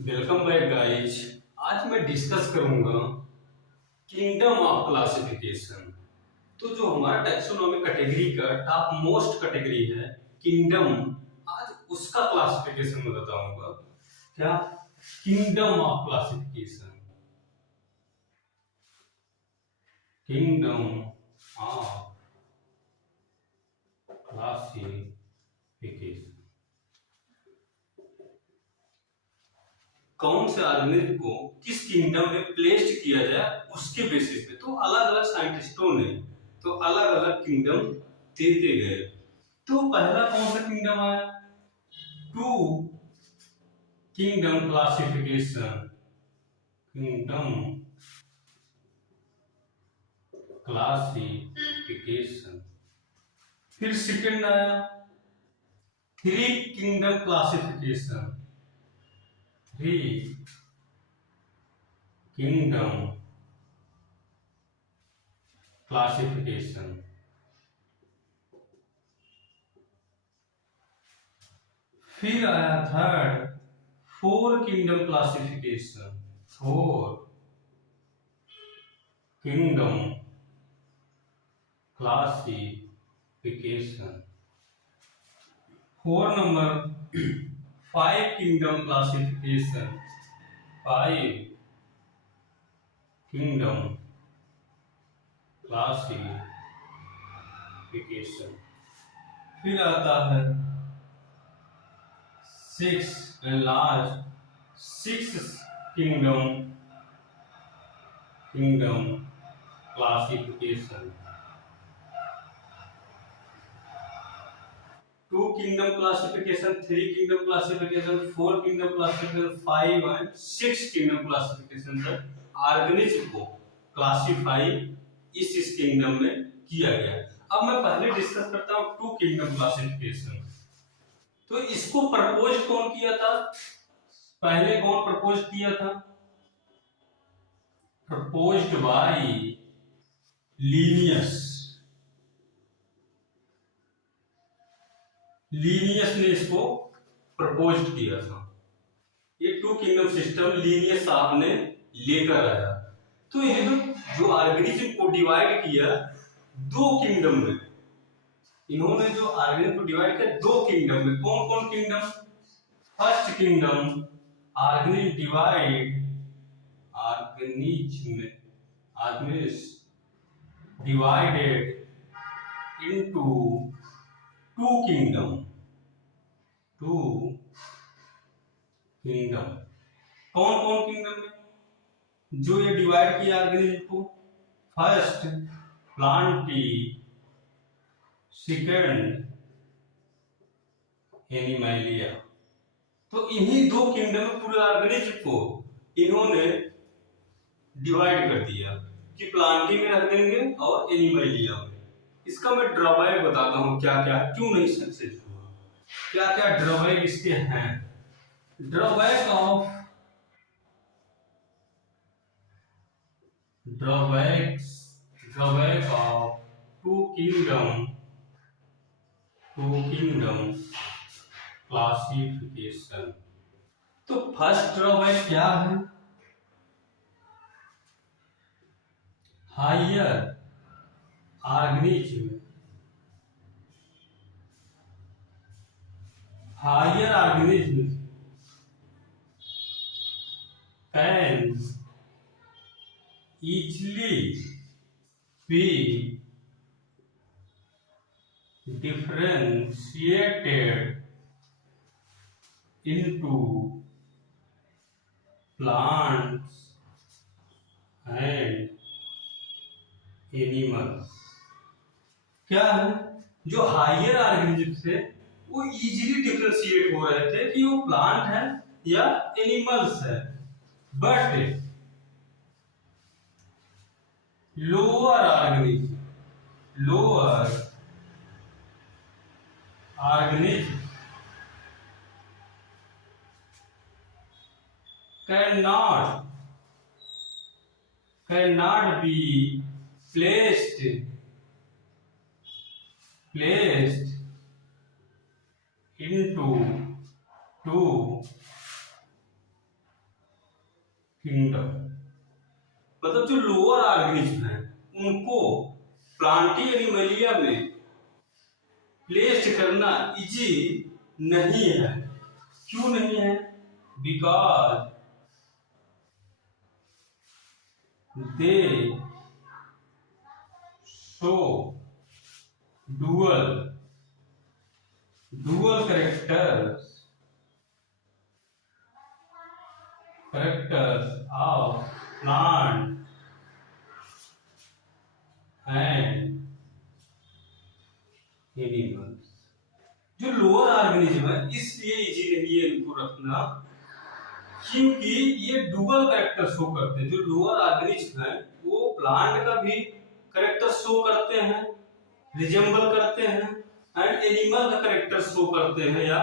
Welcome back guys. आज मैं discuss करूंगा किंगडम ऑफ क्लासिफिकेशन। तो जो हमारा टैक्सोनॉमी कैटेगरी का टॉप मोस्ट कैटेगरी है किंगडम, आज उसका क्लासिफिकेशन मैं बताऊंगा। क्या? Kingdom of classification. Kingdom of classification कौन से ऑर्गेनिज्म को किस किंगडम में प्लेस्ड किया जाए उसके बेसिस पे। तो अलग अलग साइंटिस्टों ने तो अलग अलग किंगडम देते गए। तो पहला कौन सा किंगडम आया? Two kingdom classification. Kingdom classification. फिर सेकंड आया three kingdom classification. Three kingdom classification. फिर आया third four kingdom classification. Four kingdom classification. Four number five kingdom classification. Five kingdom classification. फिर आता है six and last six kingdom classification. Two kingdom classification, three kingdom classification, four kingdom classification, five and six kingdom classification तक organism को classify इस kingdom में किया गया। अब मैं पहले डिस्कस करता हूं टू किंगडम क्लासिफिकेशन। तो इसको प्रपोज कौन किया था? पहले कौन प्रपोज किया था? Proposed by Linnaeus. लीनियस ने इसको प्रपोज किया था। ये टू किंगडम सिस्टम लीनियस साहब ने लेकर आया। तो ये जो ऑर्गेनिज्म को डिवाइड किया दो किंगडम में, इन्होंने जो ऑर्गेनिज्म को डिवाइड किया दो किंगडम में। कौन कौन kingdom? First kingdom organism divide divided into two kingdom. Two kingdom कौन कौन किंगडम में जो ये डिवाइड किया ऑर्गेनिज्म को? First plantae, second animalia. तो इन्हीं दो किंगडम में पूरे ऑर्गेनिज्म को इन्होंने डिवाइड कर दिया कि प्लांटी में रख देंगे और एनिमैलिया में। इसका मैं ड्रॉबैक बताता हूं क्या क्या क्यों नहीं सक्सेस हुआ, क्या क्या ड्रॉबैक इसके हैं। Drawback of two kingdom classification. तो फर्स्ट ड्रॉबैक क्या है? Higher organism can easily be differentiated into plants and animals। क्या है? जो हायर ऑर्गेनिज्म थे वो इजीली डिफरेंशिएट हो रहे थे कि वो प्लांट है या एनिमल्स है, but lower organism cannot be placed into two kingdom, मतलब जो लोअर ऑर्गेनिज्म है उनको प्लांटी एनिमलिया में प्लेस करना इजी नहीं है। क्यों नहीं है? Because they show dual characters of plant and animals। जो लोअर ऑर्गेनिज्म है इसलिए इजी नहीं है इनको रखना, क्योंकि ये डुअल कैरेक्टर शो करते हैं। जो लोअर ऑर्गेनिज्म है वो प्लांट का भी कैरेक्टर शो करते हैं, रिजेंबल करते हैं, एंड एनिमल का कैरेक्टर शो करते हैं या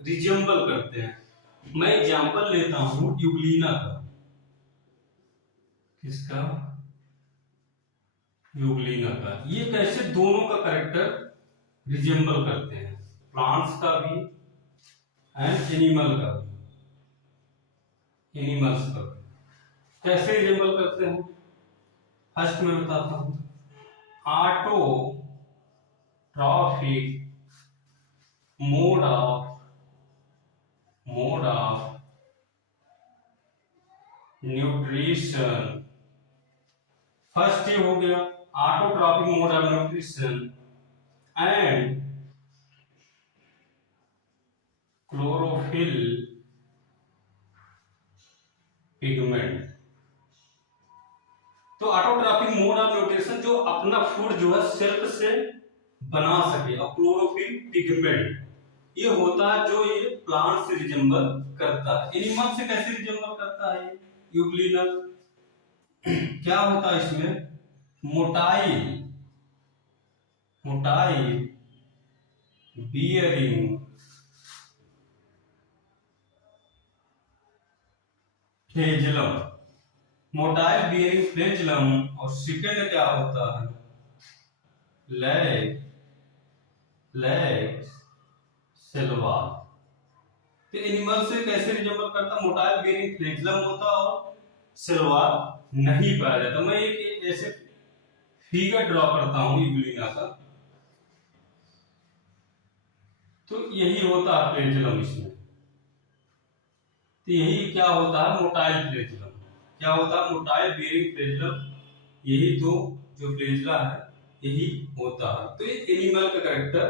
रिजेंबल करते हैं। मैं एग्जांपल लेता हूं यूग्लिना का। किसका? यूग्लिना का। ये कैसे दोनों का कैरेक्टर रिजेंबल करते हैं, प्लांट्स का भी एंड एनिमल का भी, एनिमल्स का भी। कैसे रिजेंबल करते हैं? फर्स्ट मैं बताता हूं। Autotrophic mode of nutrition. First ये हो गया autotrophic mode of nutrition and chlorophyll pigment. तो ऑटोट्रॉफिक मोड ऑफ न्यूट्रिशन जो अपना फूड जो है सेल्फ से बना सके, और क्लोरोफिल पिगमेंट ये होता है जो ये प्लांट से रिजेंबल करता है। एनिमल से कैसे रिजेंबल करता है यूग्लिना? क्या होता है इसमें? Motile bearing flagellum, motile bearing flagellum. और सेकंड क्या होता है? लैग सेल्वा। तो एनिमल से कैसे रिजेंबल करता? मोटाइल बियरिंग फ्लैजेलम होता और सेल्वा नहीं पाया जाता। मैं एक ऐसे फिगर ड्रॉ करता हूं यूग्लिना का। तो यही होता है फ्लैजेलम इसमें। तो यही क्या होता है? Motile flagellum. क्या होता है? Motile bearing flagellum. यही तो जो फ्लैजेला है यही होता है। तो ये एनिमल का कैरेक्टर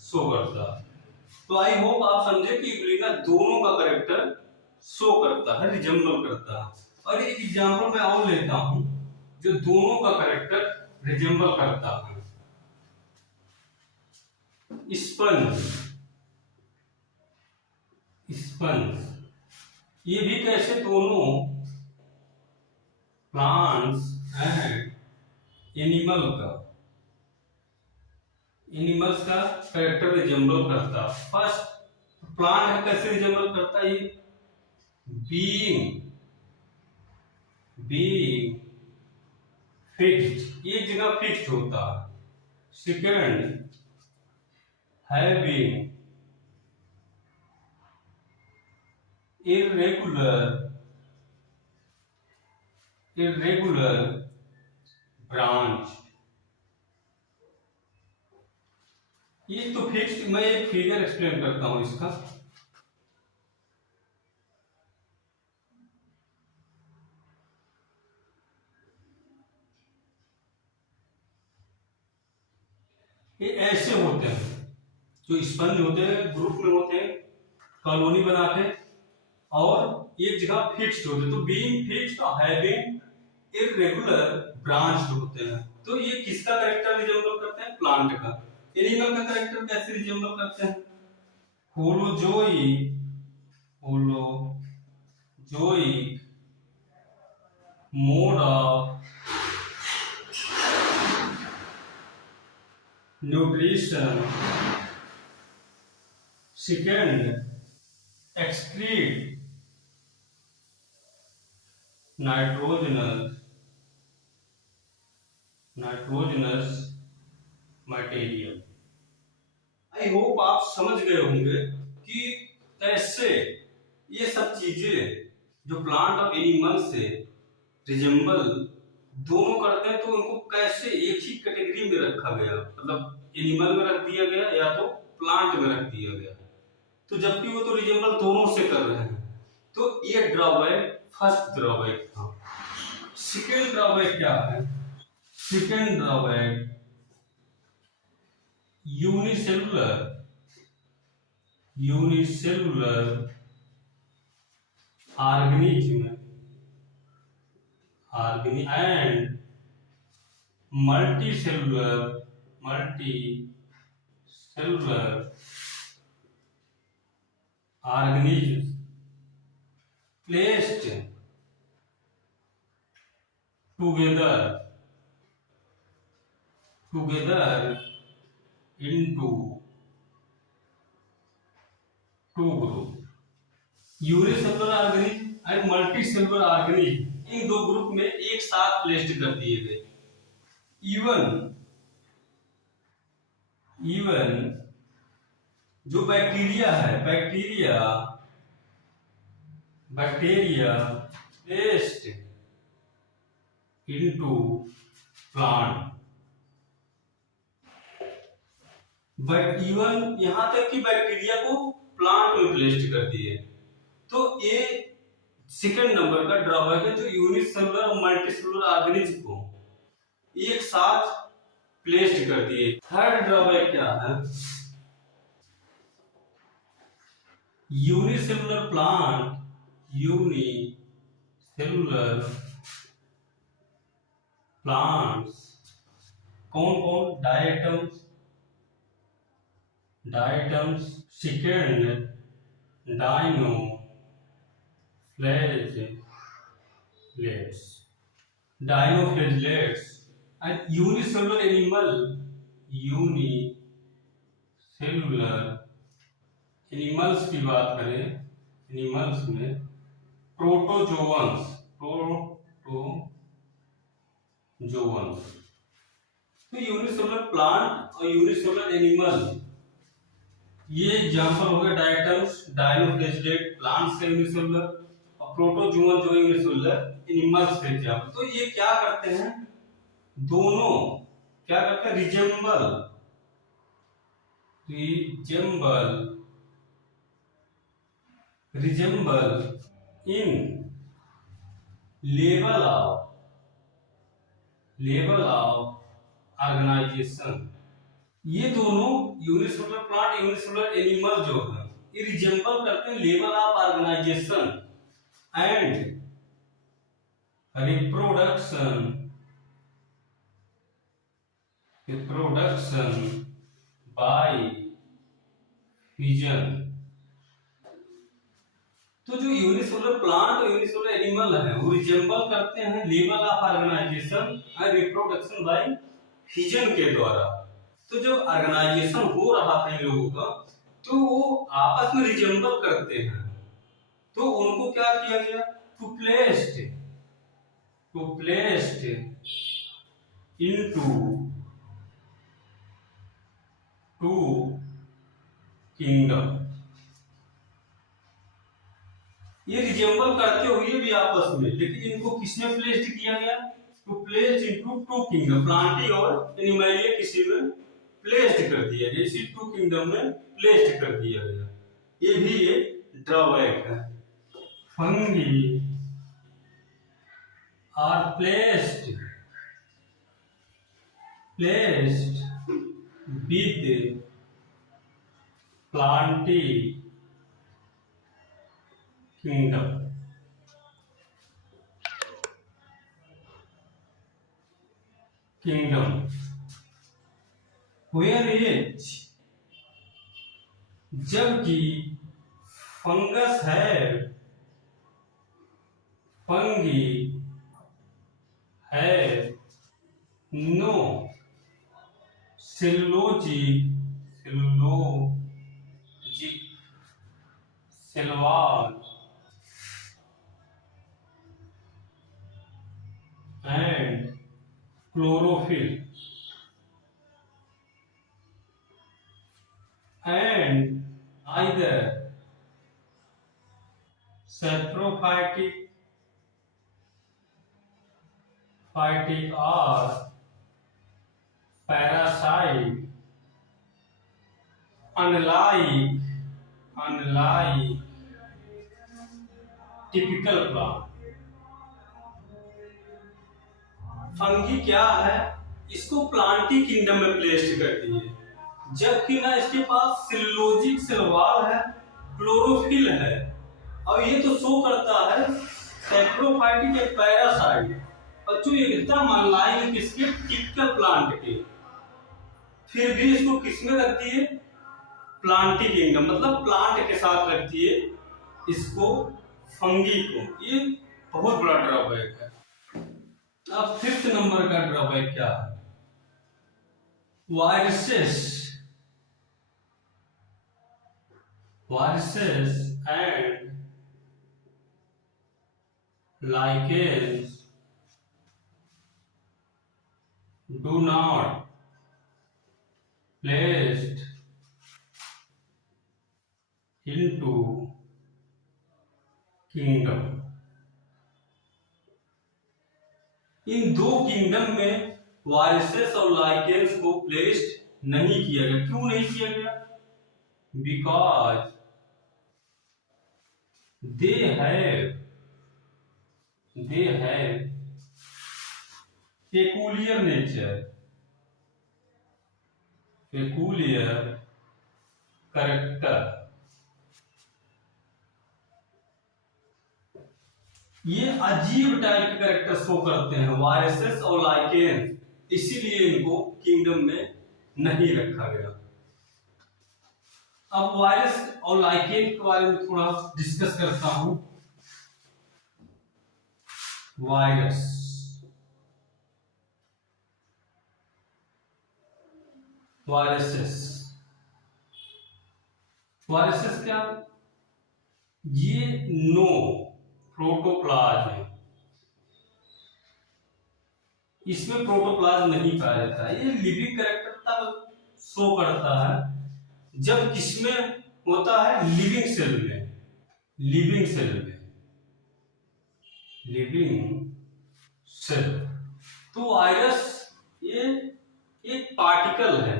शो करता है। तो आई होप आप समझे कि यूग्लिना दोनों का कैरेक्टर शो करता है, रिजेंबल करता है। और एक एग्जांपल मैं और लेता हूं जो दोनों का कैरेक्टर रिजेंबल करता है। स्पंज ये भी कैसे दोनों प्लांट्स एंड एनिमल्स का कैरेक्टर रिजेंबल करता। फर्स्ट प्लांट कैसे रिजेंबल करता है? ये बीइंग फिक्स्ड, एक जगह फिक्स्ड होता है। Second having irregular branch। ये तो फिक्स्ड। मैं एक फिगर एक्सप्लेन करता हूं इसका। ये ऐसे होते हैं, जो स्पंज होते हैं ग्रुप में होते हैं कॉलोनी बना के, और एक जगह फिक्स्ड होते हैं। तो बीइंग फिक्स्ड और हैविंग इररेगुलर ब्रांच होते हैं। तो ये किसका कैरेक्टर रिजेंबल करते हैं? प्लांट का। एनिमल का कैरेक्टर कैसे रिजेंबल करते हैं? Holozoic mode of nutrition. Second excrete nitrogenous material। I hope आप समझ गए होंगे कि कैसे ये सब चीजें जो प्लांट और एनिमल से रिजेंबल दोनों करते हैं, तो उनको कैसे एक ही कैटेगरी में रखा गया, मतलब एनिमल में रख दिया गया या तो प्लांट में रख दिया गया। तो जबकि वो तो रिजेंबल दोनों से कर रहे हैं। तो ये ड्रॉबैक फर्स्ट ड्रॉबैक था। सेकेंड ड्रॉबैक क्या है? Second drawback unicellular organism and multicellular organisms placed together into two group, unicellular organism and multicellular organism, इन दो ग्रुप में एक साथ प्लेस्ड कर दिए गए। इवन जो बैक्टीरिया है, bacteria placed into plant, but even यहां तक कि बैक्टीरिया को प्लांट में प्लेस्ड कर दिए। तो ये सेकंड नंबर का ड्रॉबैक है, जो यूनिसेलुलर और मल्टीसेलुलर ऑर्गेनिज्म को एक साथ प्लेस्ड कर दिए। थर्ड ड्रॉबैक क्या है? यूनिसेलुलर प्लांट्स कौन कौन? Diatoms, second dinoflagellates and unicellular animals की बात करें, एनिमल्स में प्रोटोजोअन्स। तो यूनिसेलुलर प्लांट और यूनिसेलुलर एनिमल, ये एग्जांपल हो गए डायटम्स, डाइनोफ्लैजेलेट प्लांट से यूनिसेलुलर, और प्रोटोजोअन जो यूनिसेलुलर एनिमल्स से एग्जांपल। तो ये क्या करते हैं? दोनों क्या करते हैं? Resemble in level of organisation. ये दोनों यूनिसेलुलर प्लांट, यूनिसेलुलर एनिमल जो है, ये रिजेंबल करते हैं level of organisation and reproduction by fission. तो जो यूनिसेलुलर प्लांट और यूनिसेलुलर एनिमल है, वो रिजेंबल करते हैं level of organisation and reproduction by fission के द्वारा। तो जो ऑर्गेनाइजेशन हो रहा था इन लोगों का, तो वो आपस में रिजेंबल करते हैं, तो उनको क्या किया गया? Two placed into two kingdom. ये रिजेंबल करते हुए भी आपस में, लेकिन इनको किसमें प्लेस्ड किया गया? Two placed into two kingdom, Plantae और एनिमलिया किसी में प्लेस्ड कर दिया गया, इसी टू किंगडम में प्लेस्ड कर दिया गया। ये भी एक ड्रॉबैक है। Fungi are placed with plantae kingdom. Whereas जबकि फंगी है no cellulosic cell wall and chlorophyll and either saprophyte phytic और parasite unlike typical plant. Fungi क्या है, इसको प्लांटी किंगडम में प्लेस्ड करती है, जबकि ना इसके पास सेलुलोजिक सेलवाल है, क्लोरोफिल है, और ये तो शो करता है सैप्रोफाइटिक एक पैरासाइट, और जो एकदम अनलाइक किसके, टिपिकल प्लांट के। फिर भी इसको किसमें रखती है, प्लांटी किंगडम, मतलब प्लांट के साथ रखती है इसको, फंगी को। ये बहुत बड़ा ड्रॉबैक है। अब 5th नंबर का ड्रॉबैक क्या है, viruses and lichens do not placed into kingdom। इन दो किंगडम में वायरसेस और लाइकेंस को प्लेस्ड नहीं किया गया। क्यों नहीं किया गया? Because they have peculiar nature, peculiar character। ये अजीब टाइप के कैरेक्टर शो करते हैं वायरसेस और लाइकेन, इसीलिए इनको किंगडम में नहीं रखा गया। अब वायरस और लाइकेन के बारे में थोड़ा डिस्कस करता हूं। वायरसेस क्या, ये नो प्रोटोप्लाज्म है, इसमें प्रोटोप्लाज्म नहीं पाया जाता है। ये लिविंग कैरेक्टर तब शो करता है जब किसमें होता है, लिविंग सेल में। तो वायरस ये एक पार्टिकल है,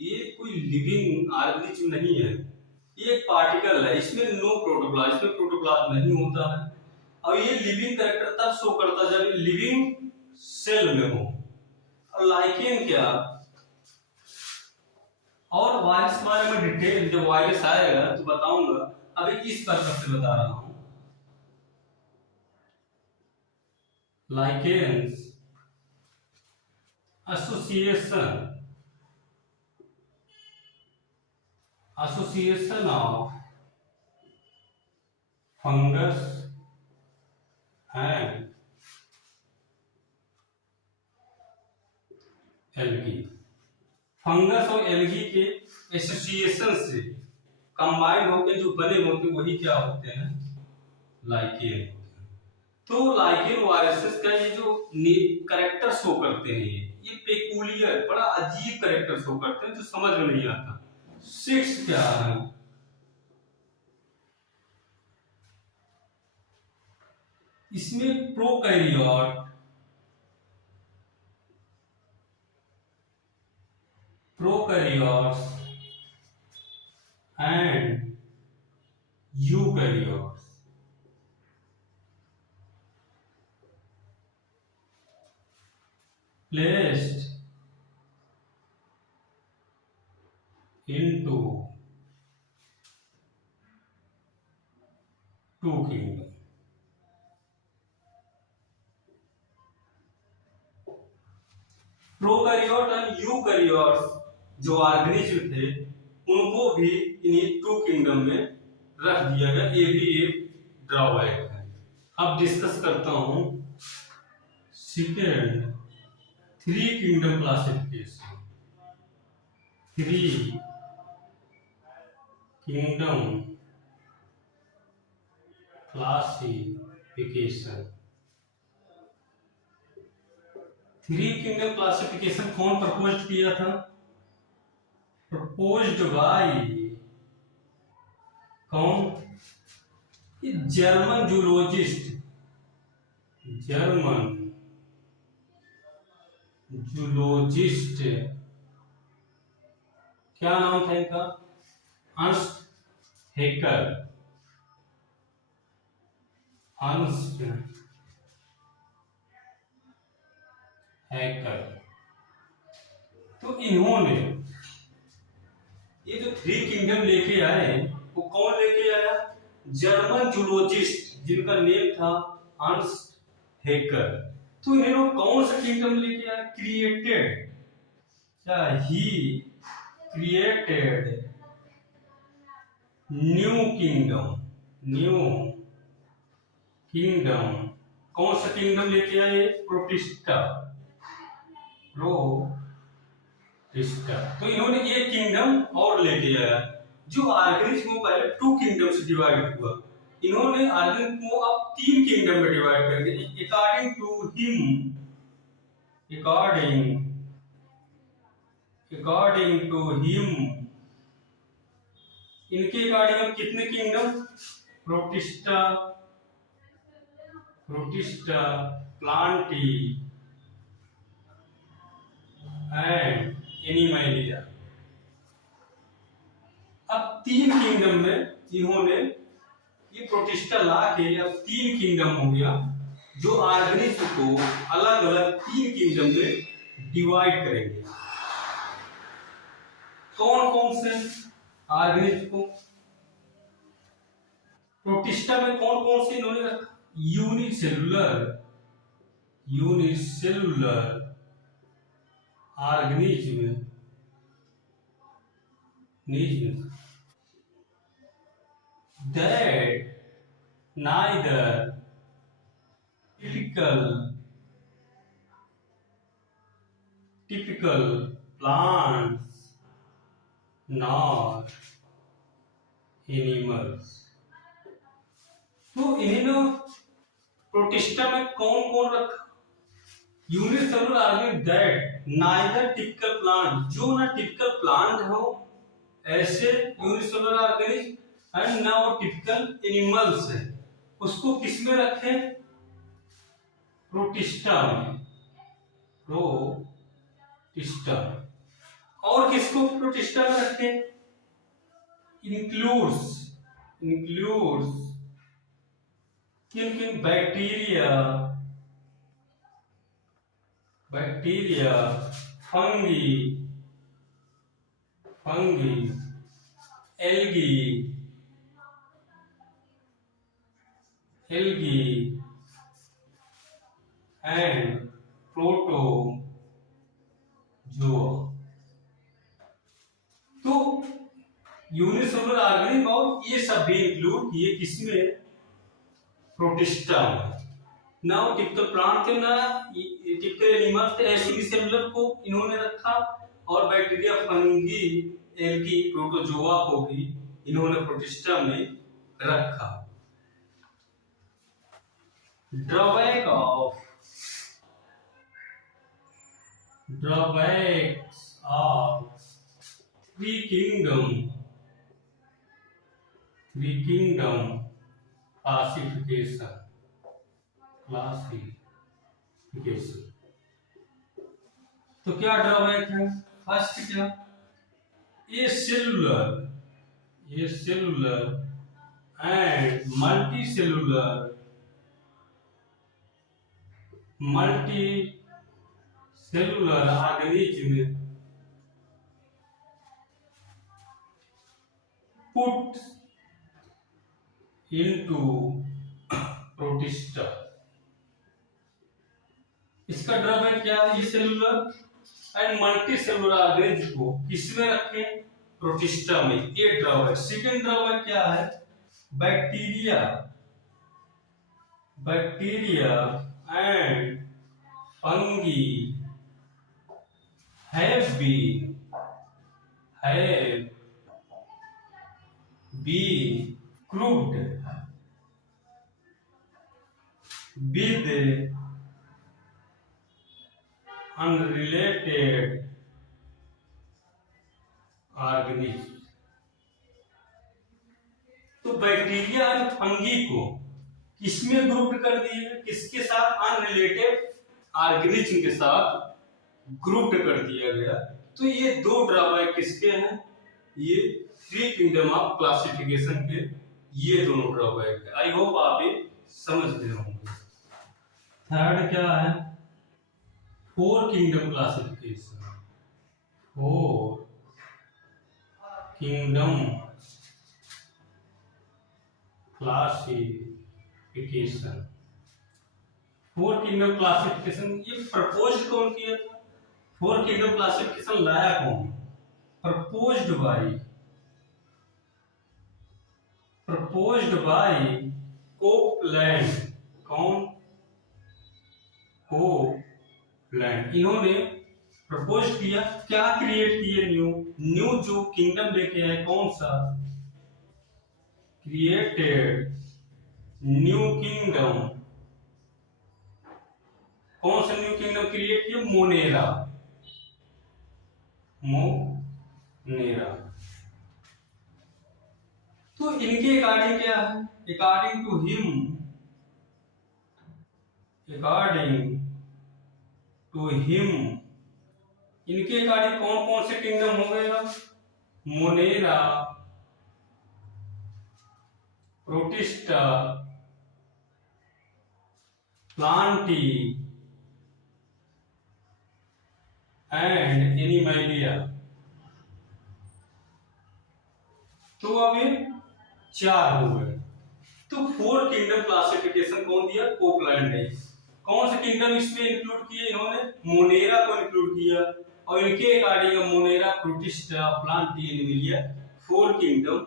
ये कोई लिविंग ऑर्गेनिज्म नहीं है, ये एक पार्टिकल है, इसमें नो प्रोटोप्लाज्म, इसमें प्रोटोप्लाज्म नहीं होता है। और ये लिविंग कैरेक्टर तब शो करता है जब ये लिविंग सेल में हो। और लाइकेन क्या, और वायरस के बारे में डिटेल जब वायरस आएगा तो बताऊंगा, अभी इस पर्पस से बता रहा हूं। Lichens association of fungus and algae. Fungus और एल्गी के एसोसिएशन से कंबाइंड होकर जो बने होते वही क्या होते हैं, लाइकेन। तो लाइकेन वायरसेस का ये जो कैरेक्टर शो करते हैं, ये पेकुलियर, बड़ा अजीब कैरेक्टर शो करते हैं जो समझ में नहीं आता। 6 क्या है, इसमें prokaryotes and eukaryotes placed into 2 kingdom। Prokaryote और यूकैरियोट्स जो ऑर्गेनिज्म थे उनको भी इन्हीं 2 किंगडम में रख दिया गया। ये भी एक ड्रॉबैक है। अब डिस्कस करता हूं second 3 kingdom classification. 3 kingdom classification. 3 kingdom classification कौन प्रपोज किया था? प्रपोज्ड बाय कौन? ये जर्मन जूलॉजिस्ट, जर्मन जूलॉजिस्ट, क्या नाम था इनका? Ernst hacker, Ernst hacker. तो इन्होंने ये जो थ्री किंगडम लेके आए, वो कौन लेके आया? जर्मन जूलॉजिस्ट, जिनका नेम था अर्नस्ट हेकर। तो इन्होंने कौन सा किंगडम लेके आया? क्रिएटेड, क्या he created new kingdom, new kingdom. कौन सा किंगडम लेके आए? Protista, protista. तो इन्होंने एक किंगडम और लेके आया, जो ऑर्गेनिज्म को पहले टू किंगडम से डिवाइड हुआ, इन्होंने ऑर्गेनिज्म को अब तीन किंगडम में डिवाइड कर दिया। According to him, according to him, इनके अकॉर्डिंग अब कितने kingdom? Protista, protista, plantae and animalia. अब तीन किंगडम में इन्होंने ये प्रोटिस्टा ला के अब तीन किंगडम हो गया, जो ऑर्गेनिज्म को अलग अलग तीन किंगडम में डिवाइड करेंगे। कौन कौन से ऑर्गेनिज्म को? प्रोटिस्टा में कौन कौन से इन्होंने रखा? Unicellular, unicellular organism, that neither typical plants nor animals। तो इन्होंने प्रोटिस्टा में कौन कौन रखा? Unicellular organism that neither typical plant, जो ना टिपिकल प्लांट हो ऐसे यूनिसेलुलर ऑर्गेनिज्म, एंड ना वो टिपिकल एनिमल्स है, उसको किस में रखे? प्रोटिस्टा में, प्रोटिस्टा। और किसको प्रोटिस्टा में रखे? इंक्लूड्स, किन किन? Bacteria, fungi, algae and protozoa. तो यूनिसेलुलर ऑर्गेनिज्म और ये सब भी इंक्लूड किए किसमें? प्रोटिस्टा में। ना वो टिपिकल प्लांट थे ना टिपिकल एनिमल्स थे, ऐसे यूनिसेलुलर को इन्होंने रखा, और बैक्टीरिया, फंगी, एल्गी, प्रोटोजोआ को भी इन्होंने प्रोटिस्टा में रखा। drawbacks of three kingdom classification। तो क्या ड्रॉबैक है? फर्स्ट क्या? ये cellular and multi cellular organism put into protista. इसका ड्रॉबैक क्या है? ये cellular and multi cellular organism को किसमें रखें? प्रोटिस्टा में, ये ड्रॉबैक। सेकेंड ड्रॉबैक क्या है? Bacteria and fungi have been grouped with unrelated organisms। तो बैक्टीरिया एंड फंगी को किसमें ग्रुप कर दिए, किसके साथ, अनरिलेटेड ऑर्गेनिज्म के साथ ग्रुप कर दिया गया। तो ये दो ड्रॉबैक किसके हैं, ये थ्री किंगडम ऑफ क्लासिफिकेशन के ये दोनों ड्रॉबैक है। आई होप आप ये समझ गए होंगे। थर्ड क्या है, four kingdom classification. Four kingdom classification. Four kingdom classification ये प्रपोज्ड कौन किया था, फोर किंगडम क्लासिफिकेशन लाया कौन, प्रपोज्ड बाय कोपलैंड। कौन, कोपलैंड। इन्होंने प्रपोज किया, क्या क्रिएट किए, न्यू जो किंगडम लेके आए, कौन सा, क्रिएटेड न्यू किंगडम। कौन सा न्यू किंगडम क्रिएट किया, मोनेरा। तो इनके अकॉर्डिंग क्या है, अकॉर्डिंग टू हिम इनके अकॉर्डिंग कौन कौन से किंगडम हो गएगा, मोनेरा, प्रोटिस्टा, प्लांटी एंड एनिमैलिया। तो अब ये चार हो गए। तो फोर किंगडम क्लासिफिकेशन कौन दिया, कोपलैंड ने। कौन से किंगडम इसमें इंक्लूड किए, इन्होंने मोनेरा को इंक्लूड किया, और इनके according monera, protista, plantae, animalia, four kingdom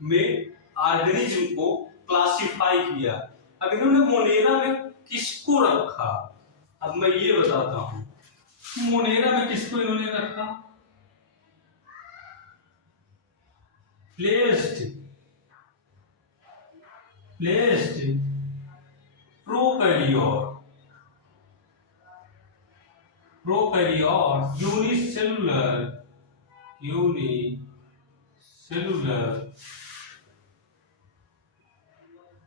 में ऑर्गेनिज्म को क्लासिफाई किया। अब इन्होंने मोनेरा में किसको रखा, अब मैं ये बताता हूं। मोनेरा में किसको इन्होंने रखा, placed prokaryote unicellular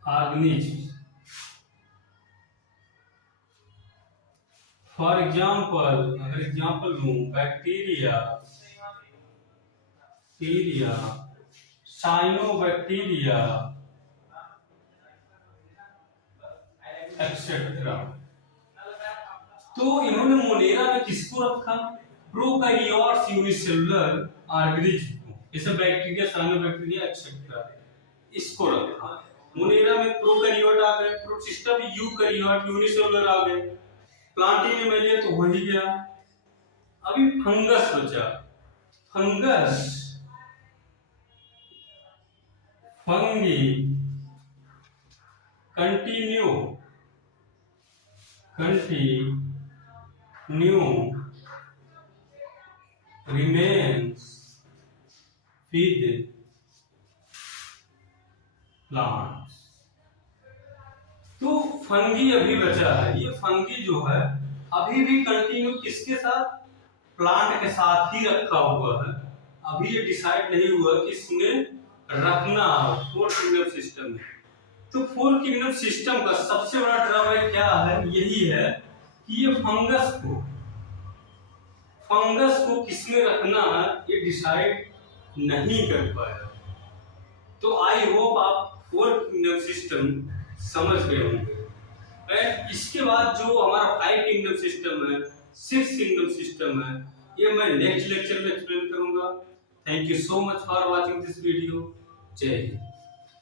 organism. For example, अगर एग्जाम्पल लूं, बैक्टीरिया, साइनोबैक्टीरिया एक्सेट्रा। तो इन्होंने मोनेरा में किसको रखा, प्रोकैरियोट्स यूनिसेलुलर ऑर्गेनिज्म को, जैसे बैक्टीरिया, साइनोबैक्टीरिया एक्सेट्रा, इसको रखा। मोनेरा में प्रोकैरियोट आ गए, प्रोटिस्टा भी यूकैरियोट यूनिसेलुलर आ गए, प्लांटी एनिमैलिया तो हो ही गया। अभी फंगस बचा, fungi continue remains with plants। तो फंगी अभी बचा है, ये फंगी जो है अभी भी कंटिन्यू किसके साथ, प्लांट के साथ ही रखा हुआ है। अभी ये डिसाइड नहीं हुआ कि इसमें रखना फोर किंगडम सिस्टम में। तो फोर किंगडम सिस्टम का सबसे बड़ा ड्रॉबैक क्या है, यही है कि ये फंगस को किसमें रखना है ये डिसाइड नहीं कर पाया। तो आई होप आप फोर किंगडम सिस्टम समझ गए होंगे। इसके बाद जो हमारा फाइव किंगडम सिस्टम है, सिक्स किंगडम सिस्टम है, ये मैं नेक्स्ट लेक्चर में एक्सप्लेन करूंगा। Thank you so much for watching this video. जय हिंद।